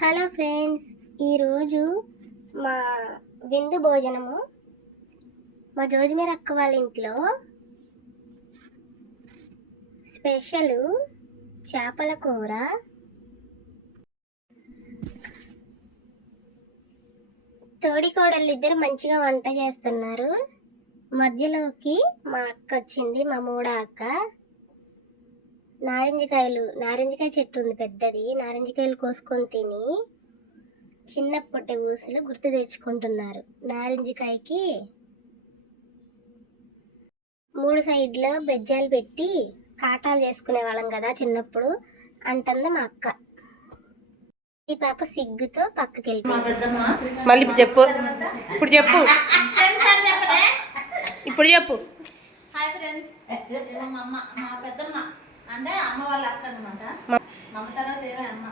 Hello friends ఈరోజు మా విందు భోజనము. మా జోజిమీర అక్క వాళ్ళ ఇంట్లో స్పెషల్ చేపల కూర. తోడి కోడళ్ళు ఇద్దరు మంచిగా వంట చేస్తున్నారు. మధ్యలోకి మా అక్క వచ్చింది మా మూడ అక్క. నారింజకాయలు నారింజకాయ చెట్టు ఉంది పెద్దది. నారింజకాయలు కోసుకొని తిని చిన్నప్పటి ఊసులు గుర్తు తెచ్చుకుంటున్నారు. నారింజకాయకి మూడు సైడ్లో బెజ్జాలు పెట్టి కాటాలు చేసుకునే వాళ్ళం కదా చిన్నప్పుడు. అంటుంది మా అక్క. ఈ పాప సిగ్గుతో పక్కకి వెళ్ళిపోయింది. మళ్ళీ ఇప్పుడు చెప్పు. ఇప్పుడు చెప్పు. ఇప్పుడు చెప్పు. హాయ్ ఫ్రెండ్స్ ఏమో మా అమ్మ మా పెద్దమ్మ. అంటే అమ్మ వాళ్ళ అక్క అనమాట మా అమ్మ తర్వాత ఏమే అమ్మ.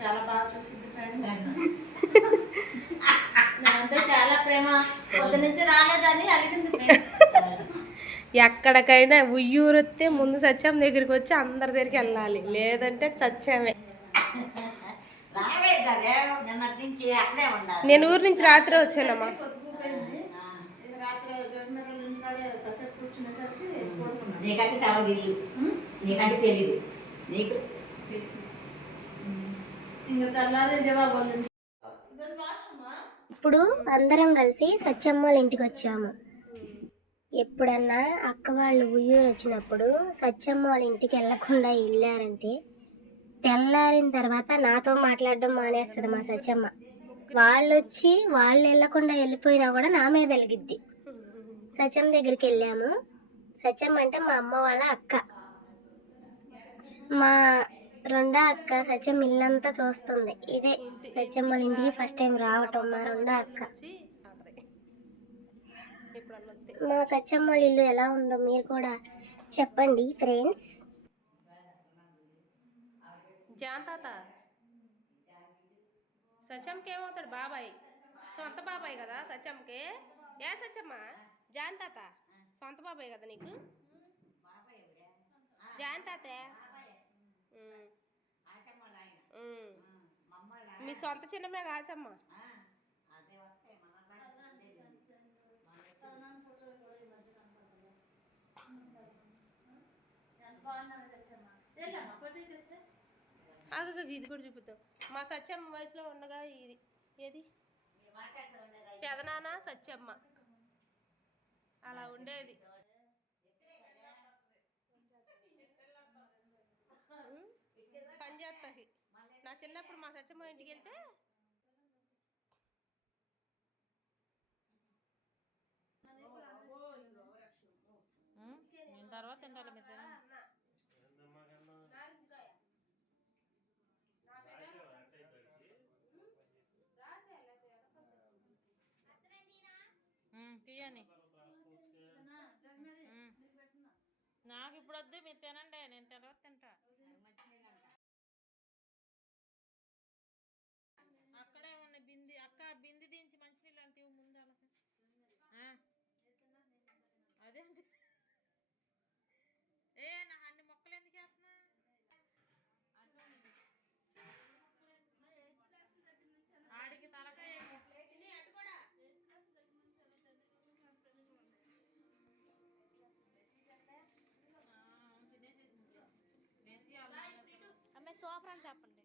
చాలా బాగా చూసింది ఫ్రెండ్స్ నేనంటే చాలా ప్రేమ. పొద్దు నుంచి రాలేదని అలిగింది ఫ్రెండ్స్ ఎక్కడికైనా ఉయ్యూరు వస్తే ముందు సత్యం దగ్గరికి వచ్చి అందరి దగ్గరికి వెళ్ళాలి. లేదంటే చచ్చామే. ఉండాలి. నేను ఊరు నుంచి రాత్రి వచ్చానమ్మా. రాత్రి కూర్చునేసరికి నీకంటే చాలా తెలియదు నీకంటే తెలియదు నీకు? ఇప్పుడు అందరం కలిసి సత్యమ్మ వాళ్ళ ఇంటికి వచ్చాము. ఎప్పుడన్నా అక్క వాళ్ళు ఉయ్యూరు వచ్చినప్పుడు సత్యమ్మ వాళ్ళ ఇంటికి వెళ్ళకుండా వెళ్ళారంటే తెల్లారిన తర్వాత నాతో మాట్లాడడం మానేస్తుంది మా సత్యమ్మ. వాళ్ళు వచ్చి వాళ్ళు వెళ్ళకుండా వెళ్ళిపోయినా కూడా నా మీద వెలిగిద్ది. సత్యమ్మ దగ్గరికి వెళ్ళాము. సత్యం అంటే మా అమ్మ వాళ్ళ అక్క. మా రెండో అక్క సత్యం ఇల్లంతా చూస్తుంది. ఇదే సత్యం వాళ్ళ ఇంటికి ఫస్ట్ టైం రావటం మా రెండో అక్క. మా సత్యం వాళ్ళ ఇల్లు ఎలా ఉందో మీరు కూడా చెప్పండి ఫ్రెండ్స్ జాన్ తాత. సత్యంకి ఏమవుతాడు బాబాయ్? సొంత బాబాయ్ కదా సత్యంకి? ఏ సత్యమ్మ? జాన్ తాత. సొంత బాబాయ్ కదా నీకు? జాన్ తాతే. మీ సొంత చిన్నమే కాసమ్మ చెప్తే ఆగగా ఇది కూడా చూపిద్దాం. మా సత్యమ్మ వయసులో ఉండగా ఇది? ఏది? పెదనాన్న సత్యమ్మ? అలా ఉండేది. పని చేస్తుంది. నా చిన్నప్పుడు మా సత్యమ్మ ఇంటికి వెళ్తే నేను తర్వాత తింటాను మీరు తీయని. నాకు ఇప్పుడు వద్దు మీరు తినండి నేను తర్వాత తింటా. అక్కడే ఉన్న బింది అక్క బింది దించి సూపర్ చెప్పండి.